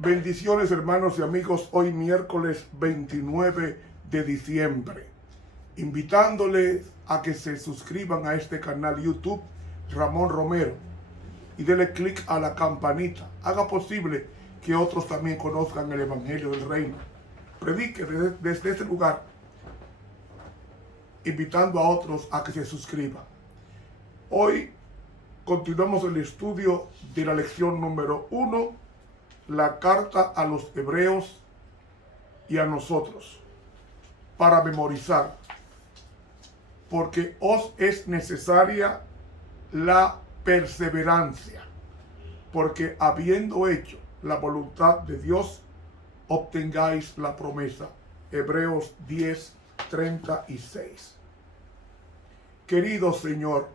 Bendiciones, hermanos y amigos, hoy miércoles 29 de diciembre, invitándoles a que se suscriban a este canal YouTube Ramón Romero y denle clic a la campanita. Haga posible que otros también conozcan el Evangelio del Reino. Predique desde este lugar, invitando a otros a que se suscriban. Hoy continuamos el estudio de la lección número 1, la carta a los hebreos y a nosotros, para memorizar, porque os es necesaria la perseverancia, porque habiendo hecho la voluntad de Dios, obtengáis la promesa. Hebreos 10:36. Querido Señor,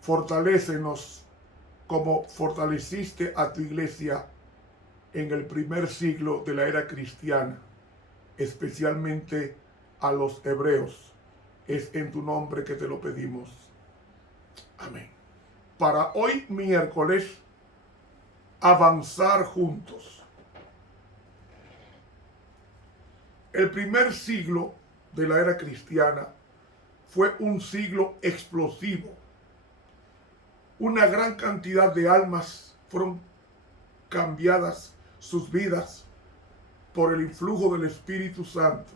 fortalécenos como fortaleciste a tu iglesia en el primer siglo de la era cristiana, especialmente a los hebreos. Es en tu nombre que te lo pedimos. Amén. Para hoy miércoles, avanzar juntos. El primer siglo de la era cristiana fue un siglo explosivo. Una gran cantidad de almas fueron cambiadas sus vidas por el influjo del Espíritu Santo.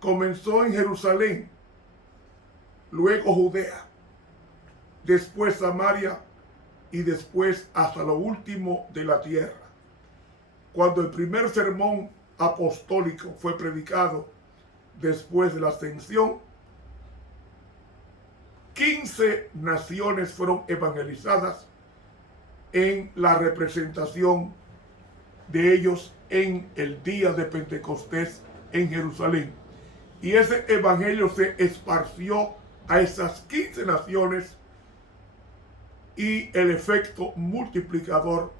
Comenzó en Jerusalén, luego Judea, después Samaria y después hasta lo último de la tierra. Cuando el primer sermón apostólico fue predicado después de la ascensión, 15 naciones fueron evangelizadas en la representación de ellos en el día de Pentecostés en Jerusalén. Y ese evangelio se esparció a esas 15 naciones y el efecto multiplicador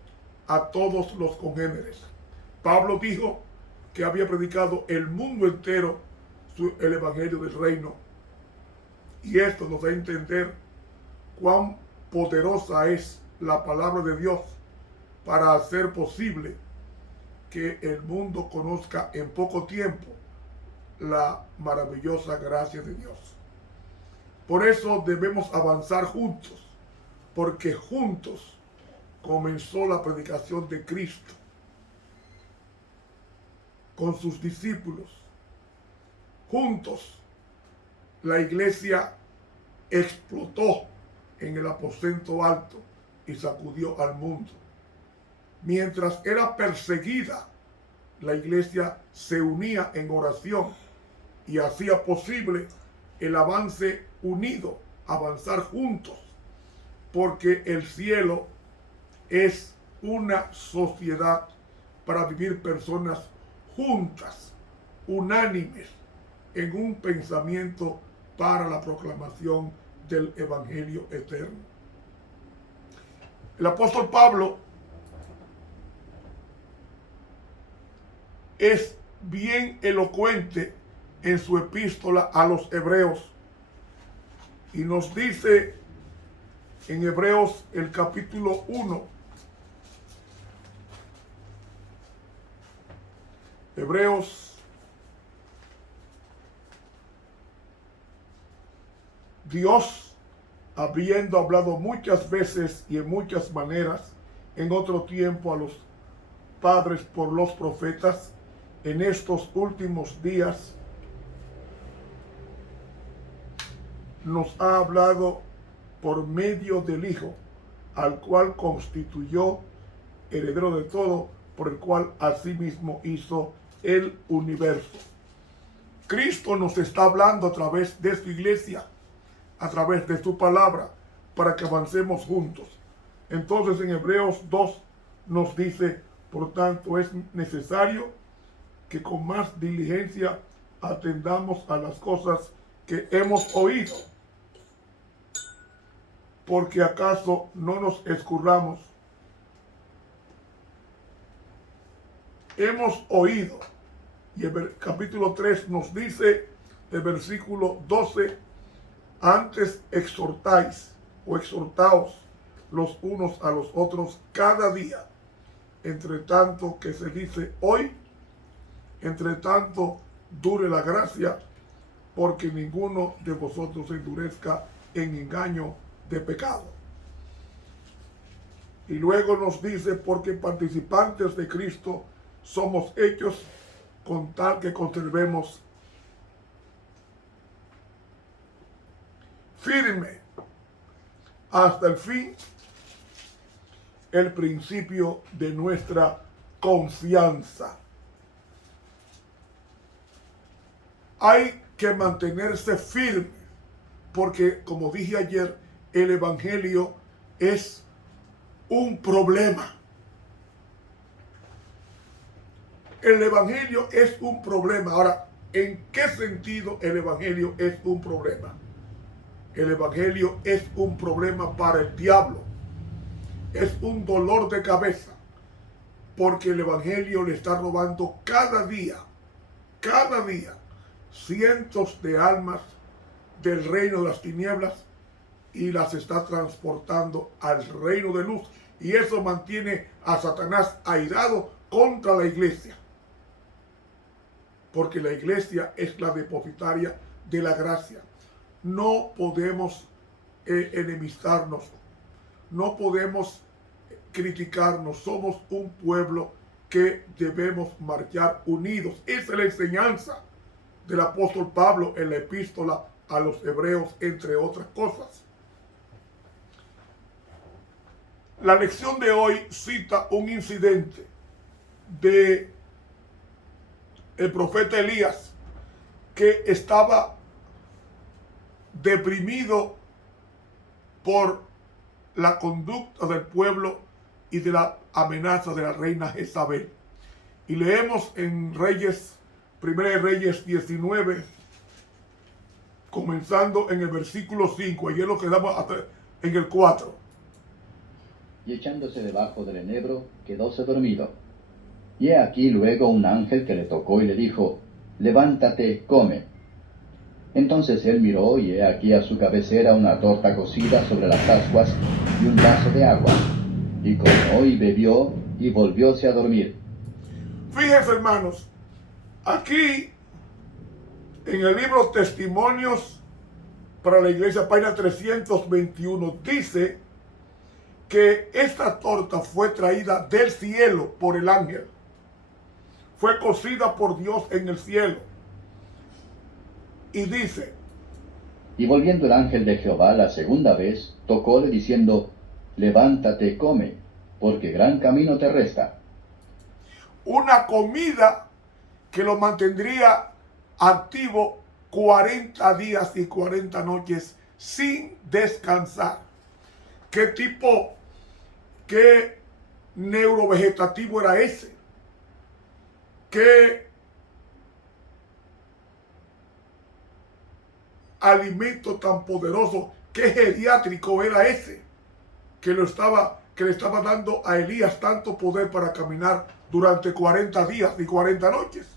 a todos los congéneres. Pablo dijo que había predicado el mundo entero el evangelio del reino. Y esto nos da a entender cuán poderosa es la palabra de Dios para hacer posible que el mundo conozca en poco tiempo la maravillosa gracia de Dios. Por eso debemos avanzar juntos, porque juntos comenzó la predicación de Cristo con sus discípulos. Juntos la iglesia explotó en el aposento alto y sacudió al mundo. Mientras era perseguida, la iglesia se unía en oración y hacía posible el avance unido, avanzar juntos, porque el cielo es una sociedad para vivir personas juntas, unánimes, en un pensamiento para la proclamación del evangelio eterno. El apóstol Pablo es bien elocuente en su epístola a los hebreos y nos dice en Hebreos el capítulo 1, Hebreos Dios, habiendo hablado muchas veces y en muchas maneras en otro tiempo a los padres por los profetas, en estos últimos días nos ha hablado por medio del Hijo, al cual constituyó heredero de todo, por el cual asimismo hizo el universo. Cristo nos está hablando a través de su iglesia, a través de su palabra, para que avancemos juntos. Entonces en Hebreos 2 nos dice, por tanto es necesario que con más diligencia atendamos a las cosas que hemos oído, porque acaso no nos escurramos. Hemos oído, y el capítulo 3 nos dice, el versículo 12, antes exhortáis o exhortaos los unos a los otros cada día, entre tanto que se dice hoy, entre tanto dure la gracia, porque ninguno de vosotros se endurezca en engaño de pecado. Y luego nos dice, porque participantes de Cristo somos hechos con tal que conservemos firme hasta el fin el principio de nuestra confianza. Hay que mantenerse firme, porque como dije ayer, el evangelio es un problema. El evangelio es un problema. Ahora, ¿en qué sentido el evangelio es un problema? El evangelio es un problema para el diablo. Es un dolor de cabeza, porque el evangelio le está robando cada día, cientos de almas del reino de las tinieblas y las está transportando al reino de luz. Y eso mantiene a Satanás airado contra la iglesia, porque la iglesia es la depositaria de la gracia. No podemos enemistarnos, no podemos criticarnos. Somos un pueblo que debemos marchar unidos. Esa es la enseñanza del apóstol Pablo en la epístola a los hebreos, entre otras cosas. La lección de hoy cita un incidente de el profeta Elías, que estaba deprimido por la conducta del pueblo y de la amenaza de la reina Jezabel. Y leemos en Reyes, 1 Reyes 19, comenzando en el versículo 5, ayer lo quedamos hasta en el 4. Y echándose debajo del enebro, quedóse dormido. Y he aquí luego un ángel que le tocó y le dijo, levántate, come. Entonces él miró, y he aquí a su cabecera una torta cocida sobre las ascuas y un vaso de agua. Y comió y bebió, y volvióse a dormir. Fíjense, hermanos, aquí en el libro Testimonios para la Iglesia, página 321, dice que esta torta fue traída del cielo por el ángel. Fue cocida por Dios en el cielo. Y dice: y volviendo el ángel de Jehová la segunda vez, tocóle diciendo, levántate, come, porque gran camino te resta. Una comida que lo mantendría activo 40 días y 40 noches sin descansar. ¿Qué neurovegetativo era ese? ¿Qué alimento tan poderoso, qué geriátrico era ese que le estaba dando a Elías tanto poder para caminar durante 40 días y 40 noches?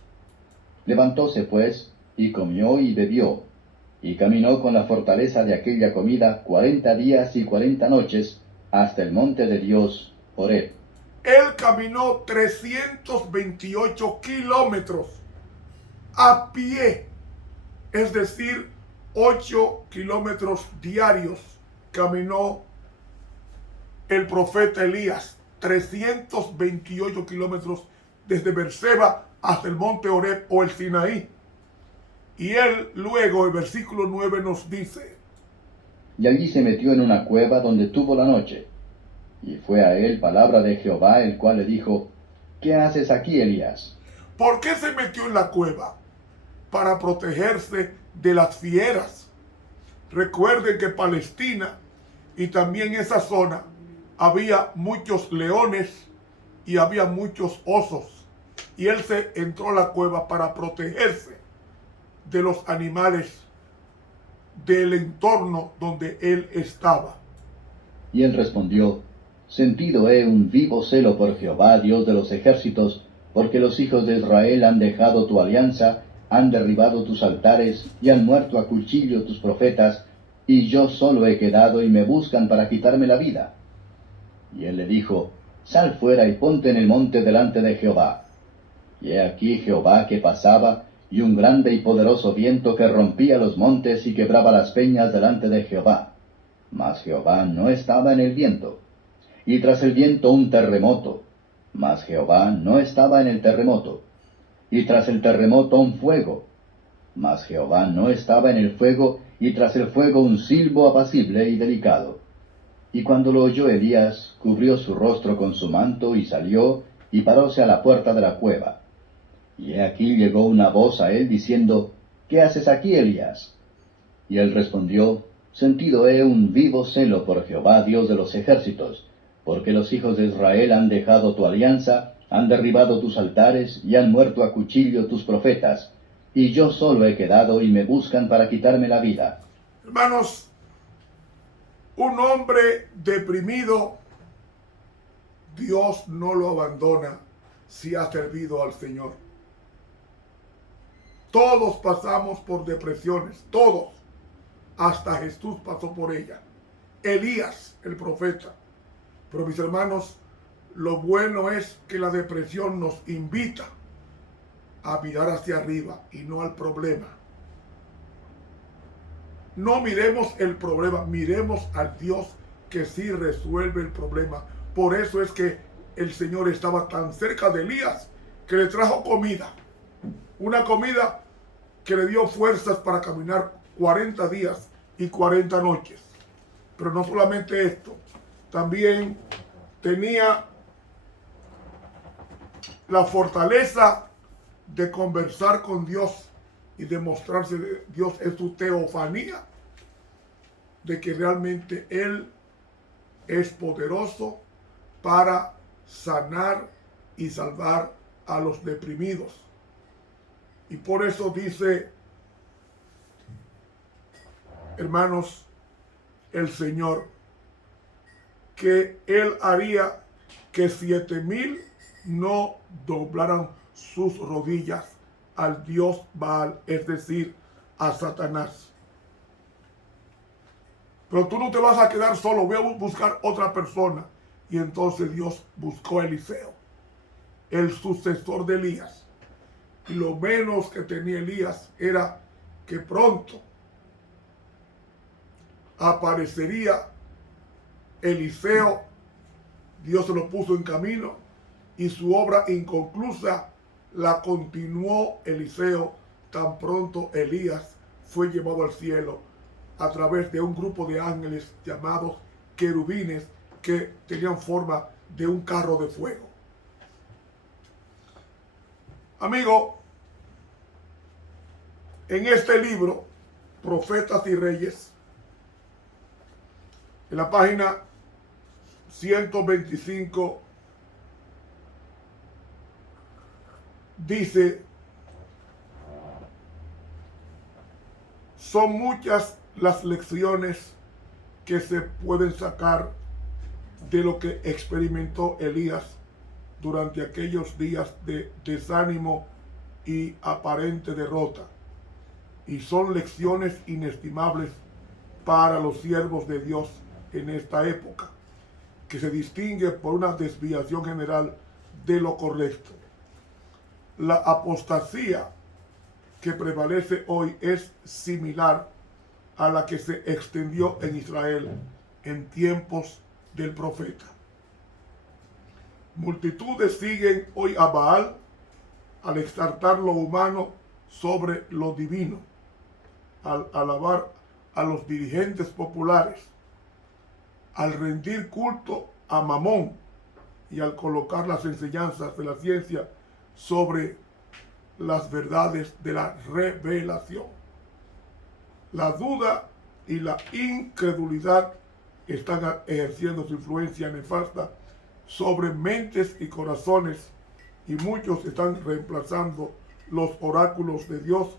Levantóse pues, y comió y bebió, y caminó con la fortaleza de aquella comida 40 días y 40 noches, hasta el monte de Dios, Horeb. Él caminó 328 kilómetros a pie, es decir, 8 kilómetros diarios caminó el profeta Elías. 328 kilómetros desde Berseba hasta el monte Horeb o el Sinaí. Y él luego, el versículo 9 nos dice: y allí se metió en una cueva donde tuvo la noche. Y fue a él palabra de Jehová, el cual le dijo, ¿qué haces aquí, Elías? ¿Por qué se metió en la cueva? Para protegerse de las fieras. Recuerden que Palestina y también esa zona había muchos leones y había muchos osos. Y él se entró a la cueva para protegerse de los animales del entorno donde él estaba. Y él respondió, sentido he un vivo celo por Jehová, Dios de los ejércitos, porque los hijos de Israel han dejado tu alianza, han derribado tus altares, y han muerto a cuchillo tus profetas, y yo solo he quedado, y me buscan para quitarme la vida. Y él le dijo, sal fuera y ponte en el monte delante de Jehová. Y he aquí Jehová que pasaba, y un grande y poderoso viento que rompía los montes y quebraba las peñas delante de Jehová. Mas Jehová no estaba en el viento. Y tras el viento un terremoto. Mas Jehová no estaba en el terremoto. Y tras el terremoto un fuego. Mas Jehová no estaba en el fuego, y tras el fuego un silbo apacible y delicado. Y cuando lo oyó Elías, cubrió su rostro con su manto, y salió, y paróse a la puerta de la cueva. Y he aquí llegó una voz a él, diciendo, ¿qué haces aquí, Elías? Y él respondió, sentido he un vivo celo por Jehová, Dios de los ejércitos, porque los hijos de Israel han dejado tu alianza, han derribado tus altares, y han muerto a cuchillo tus profetas, y yo solo he quedado, y me buscan para quitarme la vida. Hermanos, un hombre deprimido, Dios no lo abandona si ha servido al Señor. Todos pasamos por depresiones, todos. Hasta Jesús pasó por ella. Elías, el profeta. Pero mis hermanos, lo bueno es que la depresión nos invita a mirar hacia arriba y no al problema. No miremos el problema, miremos al Dios que sí resuelve el problema. Por eso es que el Señor estaba tan cerca de Elías que le trajo comida. Una comida que le dio fuerzas para caminar 40 días y 40 noches. Pero no solamente esto, también tenía la fortaleza de conversar con Dios y demostrarse de Dios en su teofanía, de que realmente Él es poderoso para sanar y salvar a los deprimidos. Y por eso dice, hermanos, el Señor, que Él haría que 7,000 no doblaran sus rodillas al Dios Baal, es decir, a Satanás. Pero tú no te vas a quedar solo, voy a buscar otra persona. Y entonces Dios buscó a Eliseo, el sucesor de Elías. Y lo menos que tenía Elías era que pronto aparecería Eliseo. Dios se lo puso en camino y su obra inconclusa la continuó Eliseo tan pronto Elías fue llevado al cielo a través de un grupo de ángeles llamados querubines que tenían forma de un carro de fuego. Amigo, en este libro, Profetas y Reyes, en la página 125, dice, son muchas las lecciones que se pueden sacar de lo que experimentó Elías durante aquellos días de desánimo y aparente derrota. Y son lecciones inestimables para los siervos de Dios en esta época, que se distingue por una desviación general de lo correcto. La apostasía que prevalece hoy es similar a la que se extendió en Israel en tiempos del profeta. Multitudes siguen hoy a Baal al exaltar lo humano sobre lo divino, al alabar a los dirigentes populares, al rendir culto a Mamón y al colocar las enseñanzas de la ciencia sobre las verdades de la revelación. La duda y la incredulidad están ejerciendo su influencia nefasta sobre mentes y corazones, y muchos están reemplazando los oráculos de Dios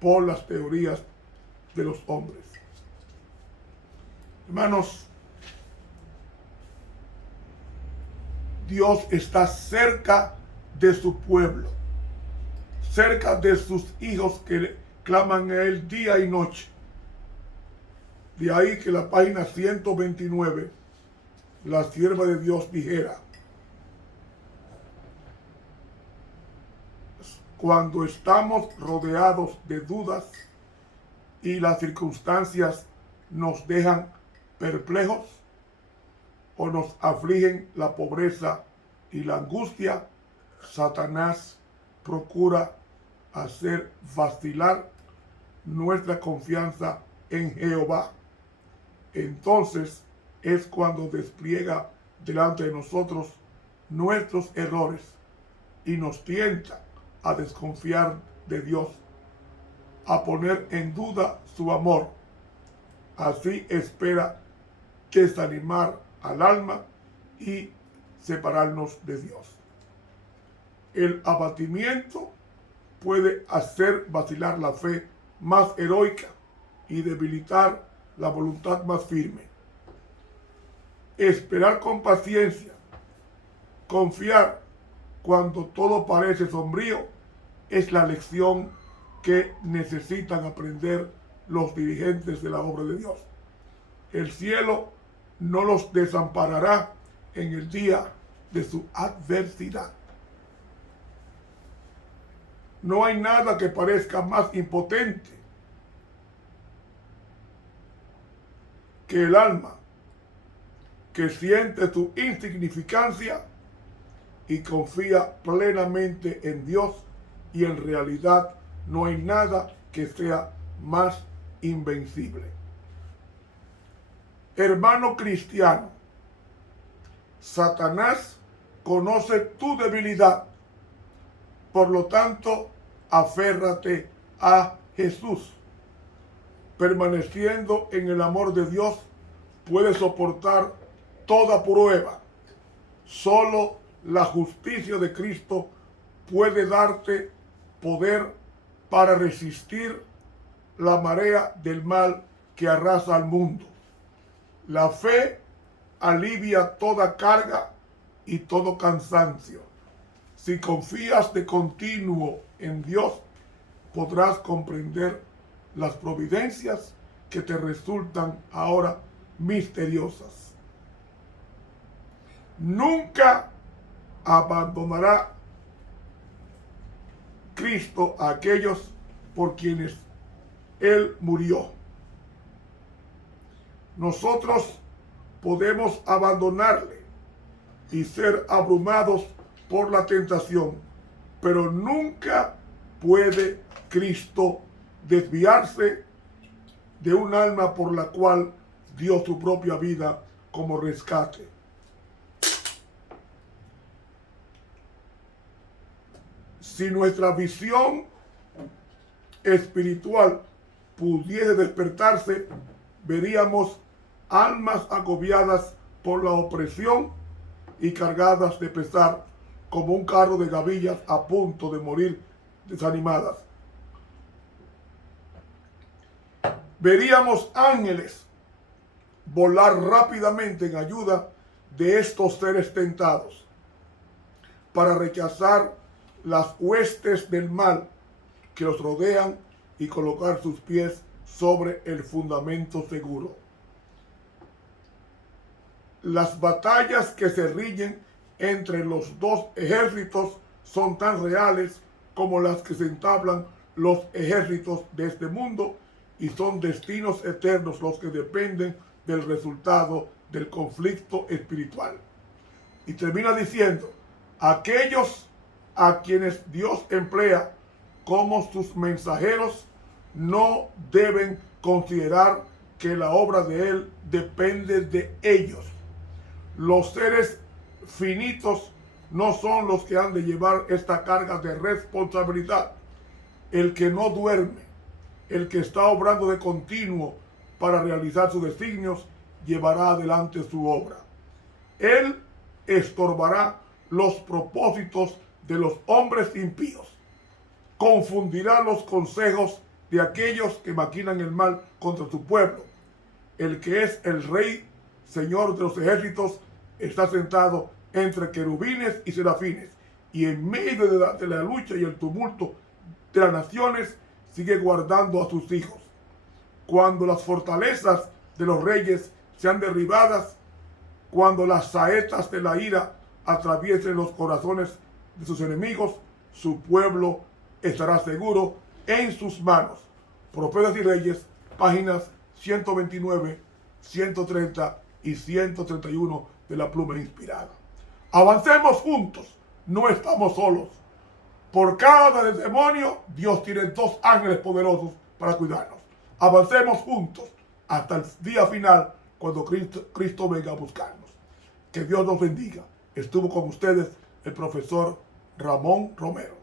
por las teorías de los hombres. Hermanos, Dios está cerca de su pueblo, cerca de sus hijos que le claman a Él día y noche. De ahí que la página 129 la sierva de Dios dijera: cuando estamos rodeados de dudas y las circunstancias nos dejan perplejos o nos afligen la pobreza y la angustia, Satanás procura hacer vacilar nuestra confianza en Jehová. Entonces es cuando despliega delante de nosotros nuestros errores y nos tienta a desconfiar de Dios, a poner en duda su amor. Así espera desanimar al alma y separarnos de Dios. El abatimiento puede hacer vacilar la fe más heroica y debilitar la voluntad más firme. Esperar con paciencia, confiar cuando todo parece sombrío, es la lección que necesitan aprender los dirigentes de la obra de Dios. El cielo no los desamparará en el día de su adversidad. No hay nada que parezca más impotente que el alma que siente su insignificancia y confía plenamente en Dios, y en realidad no hay nada que sea más invencible. Hermano cristiano, Satanás conoce tu debilidad, por lo tanto, aférrate a Jesús. Permaneciendo en el amor de Dios, puedes soportar toda prueba. Solo la justicia de Cristo puede darte poder para resistir la marea del mal que arrasa al mundo. La fe alivia toda carga y todo cansancio. Si confías de continuo en Dios, podrás comprender las providencias que te resultan ahora misteriosas. Nunca abandonará Cristo a aquellos por quienes Él murió. Nosotros podemos abandonarle y ser abrumados por la tentación, pero nunca puede Cristo desviarse de un alma por la cual dio su propia vida como rescate. Si nuestra visión espiritual pudiese despertarse, veríamos almas agobiadas por la opresión y cargadas de pesar, como un carro de gavillas a punto de morir desanimadas. Veríamos ángeles volar rápidamente en ayuda de estos seres tentados para rechazar las huestes del mal que los rodean y colocar sus pies sobre el fundamento seguro. Las batallas que se riñen entre los dos ejércitos son tan reales como las que se entablan los ejércitos de este mundo, y son destinos eternos los que dependen del resultado del conflicto espiritual. Y termina diciendo: aquellos a quienes Dios emplea como sus mensajeros no deben considerar que la obra de Él depende de ellos. Los seres finitos no son los que han de llevar esta carga de responsabilidad. El que no duerme, el que está obrando de continuo para realizar sus designios, llevará adelante su obra. Él estorbará los propósitos de los hombres impíos, confundirá los consejos de aquellos que maquinan el mal contra su pueblo. El que es el Rey, Señor de los ejércitos, está sentado entre querubines y serafines, y en medio de la lucha y el tumulto de las naciones sigue guardando a sus hijos. Cuando las fortalezas de los reyes sean derribadas Cuando las saetas de la ira atraviesen los corazones de sus enemigos, su pueblo estará seguro en sus manos. Profetas y Reyes, páginas 129, 130 y 131 de la pluma inspirada. Avancemos juntos, no estamos solos. Por cada demonio, Dios tiene 2 ángeles poderosos para cuidarnos. Avancemos juntos hasta el día final, cuando Cristo venga a buscarnos. Que Dios nos bendiga. Estuvo con ustedes el profesor Ramón Romero.